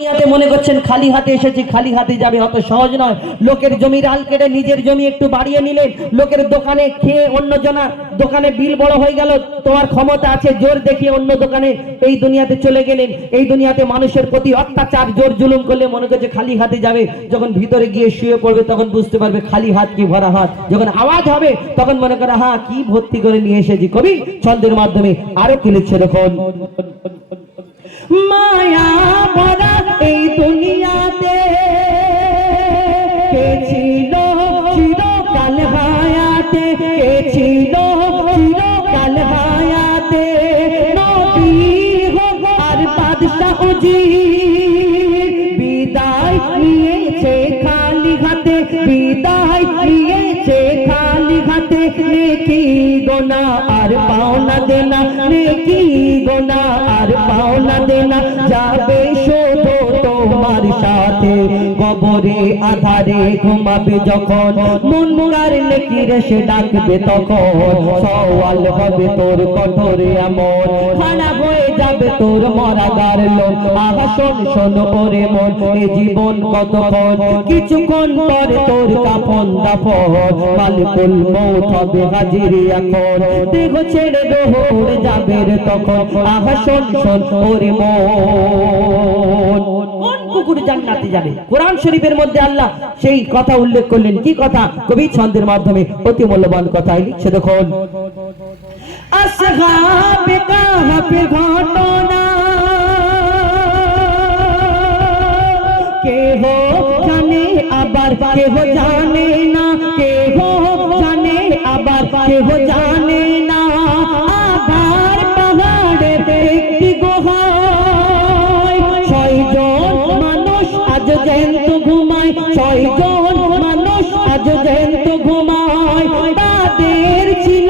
দুনিয়াতে মনে করছেন খালি হাতে এসেছি, খালি হাতে যাবে, অত সহজ নয়। লোকের জমির আল কেটে নিজের জমি একটু বাড়িয়ে নিলেন, লোকের দোকানে খেয়ে অন্যজনা দোকানে বিল বড় হয়ে গেল, তোমার ক্ষমতা আছে জোর দেখিয়ে অন্য দোকানে এই দুনিয়াতে চলে গেলেন। এই দুনিয়াতে মানুষের প্রতি অত্যাচার জোর জুলুম করলে মনে করছে খালি হাতে যাবে, যখন ভিতরে গিয়ে শুয়ে পড়বে তখন বুঝতে পারবে খালি হাত কি ভরা হাত। যখন আওয়াজ হবে তখন মনে করে হ্যাঁ কি ভর্তি করে নিয়ে এসেছি। কবি ছন্দের মাধ্যমে আরো কি লিখছে দেখুন। মায়া ভরা এই দুনিয়াতে কে ছিল চিরকাল হায়াতে, কে ছিল চিরকাল হায়াতে, নবী হোক আর বাদশাহ উজির, বিদায় নিয়েছে খালি হাতে, বিদায় নিয়েছে খালি হাতে। নেকি গোনা আর পাওনা দেনা, নেকি গোনা আর পাওনা দেনা, যাবে শুধু তোমার সাথে। কবরে আধারে ঘুমাবে যখন, মুনকার নেকির সে ডাকবে তখন, সওয়াল হবে তোর কঠোরে এমন, খাড়া হয়ে যাবে তোর মরাগার লোক। আহা শোন শোন ওরে মন, এ জীবন কতক্ষণ, কিছুক্ষণ পরে তোর কাফন দাফন, মালিকুল মউত হবে হাজির এখন। দেহ ছেড়ে দেহ উড়ে যাবে রে তখন। আহা শোন শোন ওরে মন, কোন কুকুর জান্নাতে যাবে? কোরআন শরীফের মধ্যে আল্লাহ সেই কথা উল্লেখ করলেন। কি কথা? কবি ছন্দের মাধ্যমে অতি মূল্যবান কথাই লিখছে দেখুন। আসহাবে কাহফের ঘটনা কেহ জানে আবার কেহ জানে না, কেহ জানে আবার কেহ জানে না। আবার পাহাড়ের একটি গুহায় ছয়জন মানুষ আজ জ্যান্ত ঘুমায়, ছয়জন মানুষ আজ জ্যান্ত ঘুমায়। তাদের ছিল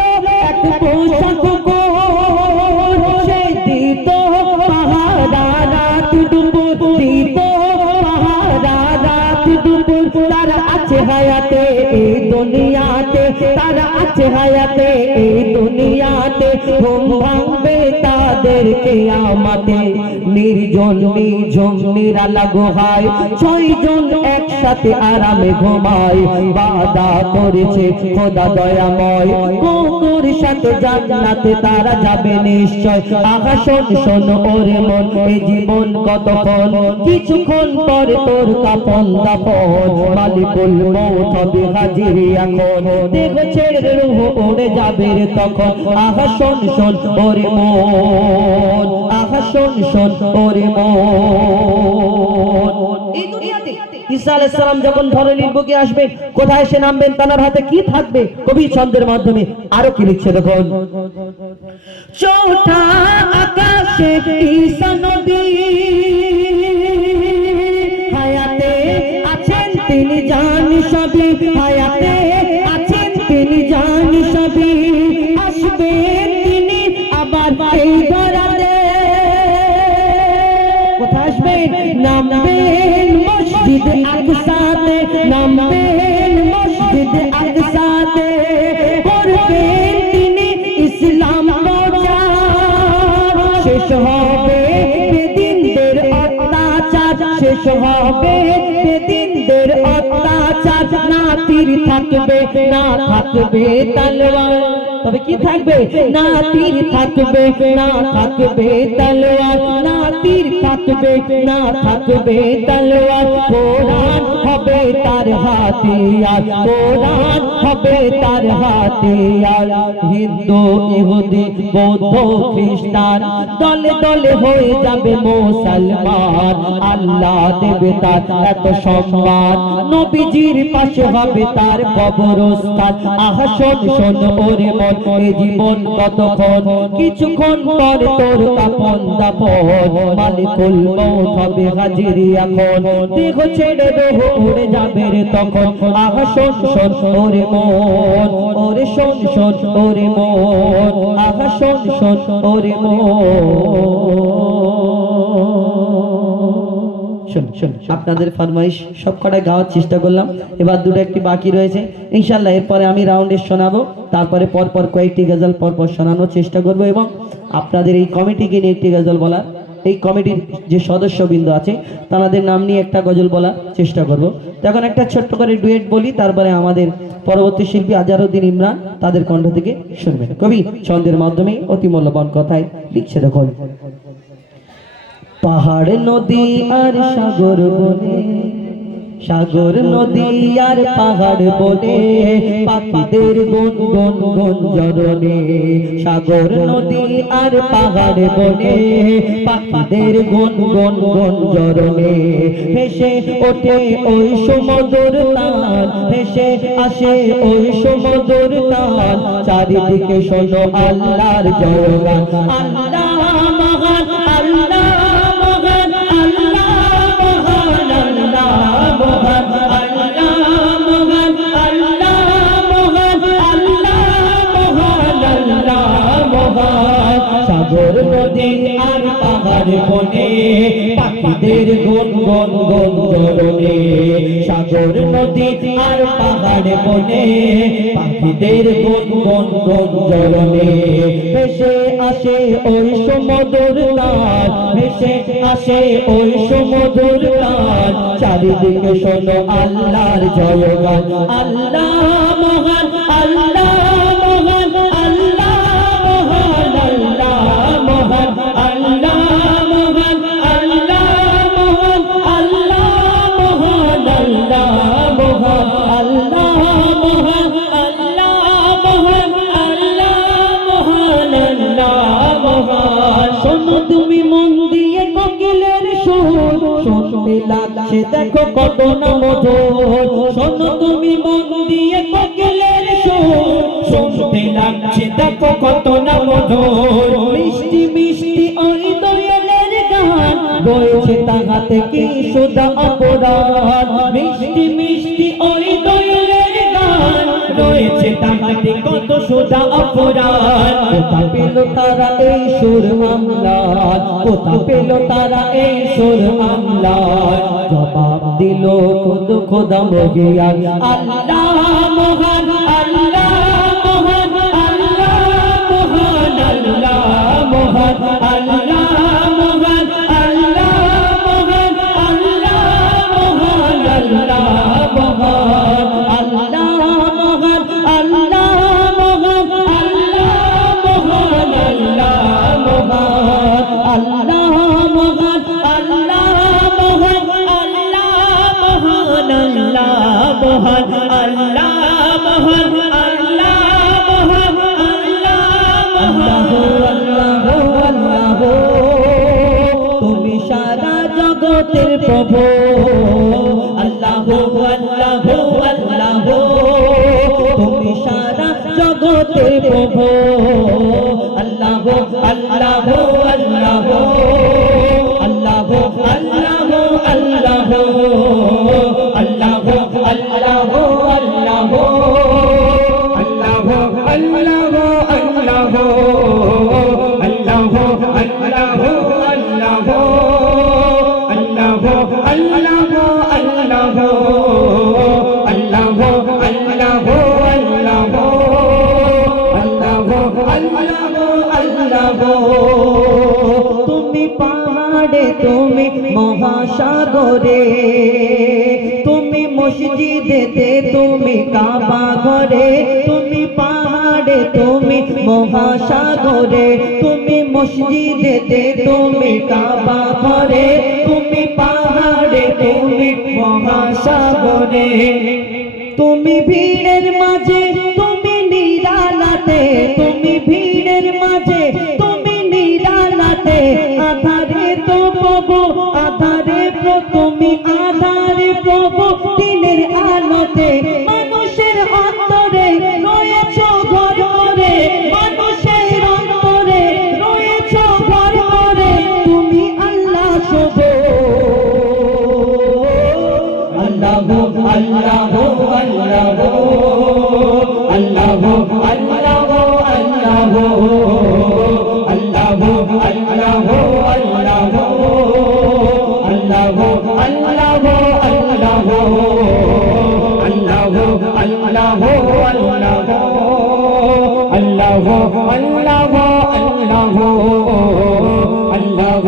এক পোষা কুকুর, সে দিত পাহারা রাত দুপুর, দিত পাহারা রাত দুপুর। তারা আছে হায়াতে এই দুনিয়াতে, তারা আছে হায়াতে এই দুনিয়াতে, ঘুম ভাঙবে তাদের কিয়ামতে। নির্জন নিঝুম নিরালা গুহায় ছয়জন একসাথে আরামে ঘুমায়। বাদা করেছে খোদা দয়াময়, কুকুর সাথে জান্নাতে তারা যাবে নিশ্চয়। আহা শোন শোন ওরে মন, এই জীবন কতক্ষণ, কিছুক্ষণ পরে তোর কাফন দাফন, মালিকুল মউত হবে হাজির এখন। দেহ ছেড়ে রূহ উড়ে যাবে রে তখন। আহা শোন শোন ওরে মন, আহা শোন শোন ওরে মন। এই দুনিয়াতে ঈসা আলাইহিস সালাম যখন ধরনীর বুকে আসবেন, কোথায় সে নামবেন, তার হাতে কি থাকবে? কবি ছন্দের মাধ্যমে আরো কি লিখছে দেখুন। চৌঠা আকাশে ঈসা নবী হায়াতে আছেন, তিনি জানি সবই, হায়াতে আছেন তিনি জানি সবই। আসবেন তিনি আবার এই ধরাতে, কোথায় আসবেন? নামবেন মসজিদ আকসাতে, নামবেন মসজিদ আকসাতে। করবেন তিনি ইসলাম প্রচার, শেষ হবে বেদিনদের অত্যাচার, শেষ হবে বেদিনদের অত্যাচার। না তীর থাকবে না থাকবে তলোয়ার, তবে কি থাকবে? না তীর থাকবে না থাকবে তলোয়ার, না তীর থাকবে না থাকবে তলোয়ার। কোরআন হবে তার হাতিয়ার, কোরআন হবে তার হাতিয়ার। হিন্দু ইহুদি বৌদ্ধ খ্রিস্টান দলে দলে হয়ে যাবে মুসলমান, আল্লাহ দেবে তার এত সম্মান। নবীজির পাশে হবে তার কবরস্থান। আহা শোন শোন ওরে মন, এ জীবন কতক্ষণ, কিছুক্ষণ পরে তোর কাফন দাফন, মালিকুল মউত হবে হাজির এখন। দেহ ছেড়ে দেহ উড়ে যাবে রে তখন। আহা শোন শোন ওরে মন, ওরে শোন শোন ওরে মন, আহা শোন শোন ওরে মন। আপনাদের ফরমাইশ সব কটা গাওয়ার চেষ্টা করলাম, এবার দুটো একটি বাকি রয়েছে ইনশাআল্লাহ। এরপরে আমি রাউন্ডে শোনাবো, তারপরে পরপর কয়েকটি গজল পরপর শোনানোর চেষ্টা করব এবং আপনাদের এই কমিটিকে নিয়ে একটি গজল বলার এই কমিটির যে সদস্যবৃন্দ আছে তাদের নাম নিয়ে একটা গজল বলার চেষ্টা করব। তো এখন একটা ছোট্ট করে ডুয়েট বলি, তারপরে আমাদের পরবর্তী শিল্পী আজহারউদ্দিন ইমরান তাদের কণ্ঠ থেকে শুনবেন। কবি ছন্দের মাধ্যমে অতি মূল্যবান কথায় লিখছে দেখুন। পাহাড় নদী আর সাগর বনে, সাগর নদী আর পাহাড় বনে, পাখিদের গুনগুন গুঞ্জরণে। সাগর নদী আর পাহাড় বনে, পাখিদের গুনগুন গুঞ্জরণে। ভেসে ওঠে ওই সমুদ্র তাল, ভেসে আসে ওই সমুদ্র তাল। চারিদিকে শোনো আল্লাহর জয়গান। আল্লাহ মহান, আল্লাহ মহান, আল্লাহ মহান, আল্লাহ মহান, আল্লাহ মহান, আল্লাহ মহান, আল্লাহ মহান, আল্লাহ মহান। সাগর নদী আর পাহাড় বনে, পাখিদের গুনগুন গুঞ্জরণে। সাগর নদী আর পাহাড় বনে, পাখিদের গুনগুন গুঞ্জরণে। ভেসে আসে ওই সমুদ্র তাল, ভেসে আসে ওই সমুদ্র তাল। চারিদিকে শোনো আল্লাহর জয়গান। আল্লাহ মহান, আল্লাহ মহান, আল্লাহ মহান, আল্লাহ মহান, আল্লাহ মহান, আল্লাহ মহান, আল্লাহ মহান, আল্লাহ মহান, আল্লাহ মহান, আল্লাহ মহান, আল্লাহ মহান, আল্লাহ মহান। শোনো তুমি মন দিয়ে কোকিলের সুর, শুনতে লাগছে দেখো কত না মধুর। শোনো তুমি মন দিয়ে কোকিলের সুর, শুনতে লাগছে দেখো কত না মধুর। মিষ্টি মিষ্টি ওই দোয়েলের গান, রয়েছে তাহাতে কি সুধা অপরাধ। মিষ্টি মিষ্টি ওই দোয়েলের গান, রয়েছে তাহাতে কত সুধা অপরাধ। কোথা পেল তারা এই সুর আমলার, কোথা পেল তারা এই সুর আমলার। জবাব দিল খুদ খোদা মহিয়ান। আল্লাহ মহান, আল্লাহ মহান, আল্লাহ মহান, আল্লাহ মহান, আল্লাহ মহান, আল্লাহ মহান, আল্লাহ মহান, আল্লাহ মহান, আল্লাহ মহান, আল্লাহ মহান, আল্লাহ মহান, আল্লাহ মহান, আল্লাহ মহান, আল্লাহ মহান, আল্লাহ মহান, আল্লাহ মহান, আল্লাহ মহান, আল্লাহ মহান, আল্লাহ। তুমি সারা জগতের প্রভু। আল্লাহ আল্লাহ আল্লাহ, তুমি সারা জগতের প্রভু। আল্লাহ আল্লাহ আল্লাহ, আল্লাহ আল্লাহ আল্লাহ, আল্লাহ আল্লাহ আল্লাহ, আল্লাহ আল্লাহ আল্লাহ, আল্লাহ আল্লাহ আল্লাহ, আল্লাহ আল্লাহ আল্লাহ, আল্লাহ আল্লাহ আল্লাহ, আল্লাহ আল্লাহ। তুমি পাহাড়ে, তুমি মহাসাগরে, তুমি মসজিদেতে, তুমি কাবা ঘরে। তুমি পাহাড়ে, তুমি মহাসাগরে, তুমি মসজিদেতে, তুমি কাবা ঘরে। তুমি পাহাড়ে, তুমি মহাসাগরে, তুমি ভিড়ের মাঝে, তুমি নিরালাতে, তুমি ভিড়ের মাঝে, তুমি নিরালাতে। আধারে তো প্রভু, আধারে তুমি আধারে প্রভু, দিনের আলোতে। মানুষের অন্তরে রয়েছ ঘর করে, মানুষের অন্তরে রয়েছ ঘর করে। তুমি আল্লাহ শুধু। আল্লাহ আল্লাহ আল্লাহ, আল্লাহ আল্লাহ আল্লাহ, আল্লাহ আল্লাহ আল্লাহ, আল্লাহ আল্লাহ আল্লাহ, আল্লাহ আল্লাহ আল্লাহ, আল্লাহ আল্লাহ আল্লাহ, আল্লাহ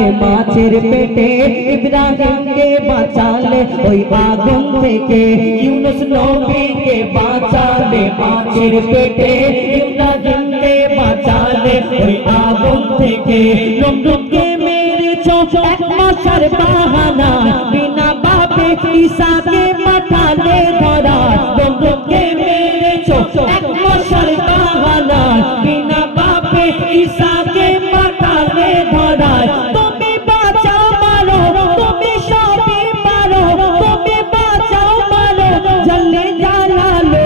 বাঁচালে মাছের পেটে, ইব্রাহিমকে বাঁচালে ওই আগুন থেকে, ইউনুস নবীকে বাঁচালে মাছের পেটে, ইব্রাহিমকে বাঁচালে ওই আগুন থেকে, নমরুদকে মেরেছো এক মশার বাহানা, বিনা বাপে ঈসাকে পাঠালে ধরা, নমরুদকে মেরেছো এক মশার বাহানা, বিনা বাপে ঈসাকে পাঠালে ধরা, তুমি বাঁচাও মারো তুমি সবই পারো, তুমি বাঁচাও মারো জল্লে জালালো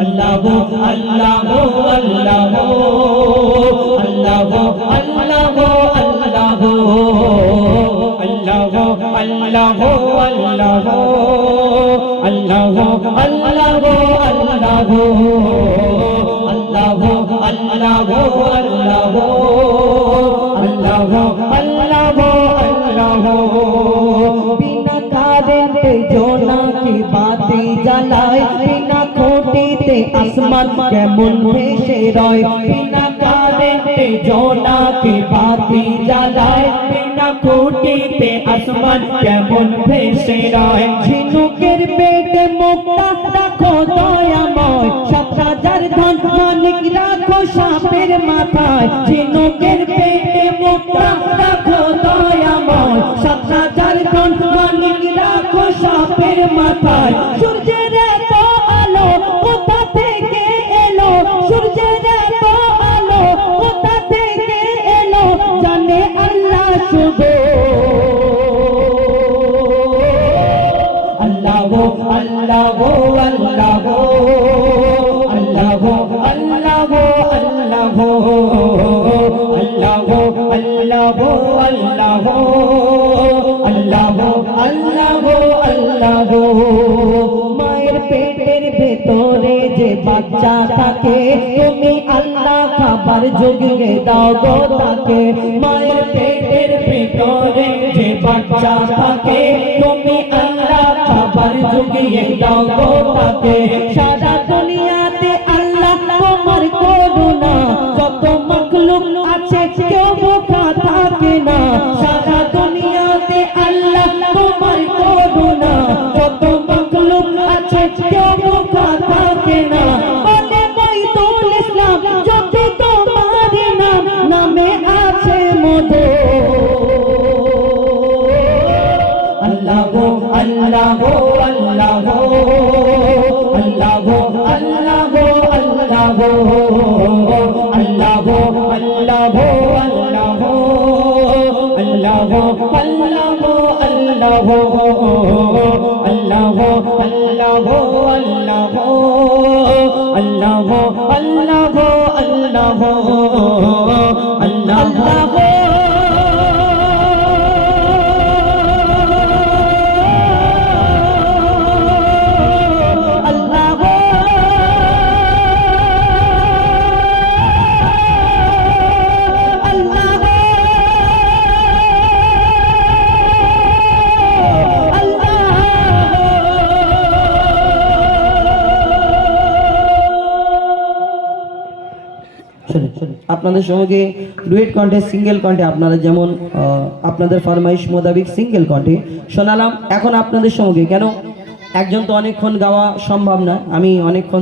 আল্লাহ আল্লাহ আল্লাহ আল্লাহ আল্লাহ আল্লাহ আল্লাহ আল্লাহ আল্লাহ আল্লাহ আল্লাহ बिना कारेंटे जोना की बाती जलाए, बिना खोटीते आसमान केमन भेसे रय, बिना कारेंटे जोना की बाती जलाए, बिना खोटीते आसमान केमन भेसे रय, झिनुकेर पेटे मुक्ता राखो दयामय, ৭০০০ धन मानिक राखो सापेर माथाय, झिनुकेर पेटे मुक्ता राखो दयामय, ৭০০০ धन मानिक राखो सापेर माथाय, सूर्যের এত আলো কোথা থেকে এলো, সূর্যের এত আলো কোথা থেকে এলো, জানে আল্লাহ শুধু, আল্লাহ আল্লাহ আল্লাহ আল্লাহ আল্লাহ আল্লাহ আল্লাহ আল্লাহ আল্লাহ আল্লাহ মায়ের পেটের ভেতরে যে বাচ্চা থাকে, তুমি আল্লাহ খাবার যোগে দাও গো তাকে, মায়ের পেটের ভেতরে যে বাচ্চা থাকে, তুমি আল্লাহ খাবার যোগে দাও গো তাকে, সারা দুনিয়াতে আল্লাহ তোমার করুণা, যত মাখলুক আছে কেউ ভোখা থাকে না, সারা দুনিয়াতে আল্লাহ তোমার করুণা, যত মাখলুক আছে কেউ ভোখা থাকে না, বলে বাইতুল ইসলাম যদি তোমার নাম, নামে আছে মধু, আল্লাহ আল্লাহ আল্লাহ আল্লাহ আল্লাহ আল্লাহ আল্লাহ আল্লাহ আল্লাহ আল্লাহ আল্লাহ আল্লাহ আল্লাহ আল্লাহ আল্লাহ আল্লাহ আল্লাহ আপনাদের সঙ্গে ডুয়েট কণ্ঠে, সিঙ্গেল কণ্ঠে আপনারা যেমন আপনাদের ফরমাইশ মোতাবেক সিঙ্গেল কণ্ঠে শোনালাম, এখন আপনাদের সঙ্গে, কেন একজন তো অনেকক্ষণ গাওয়া সম্ভব না, আমি অনেকক্ষণ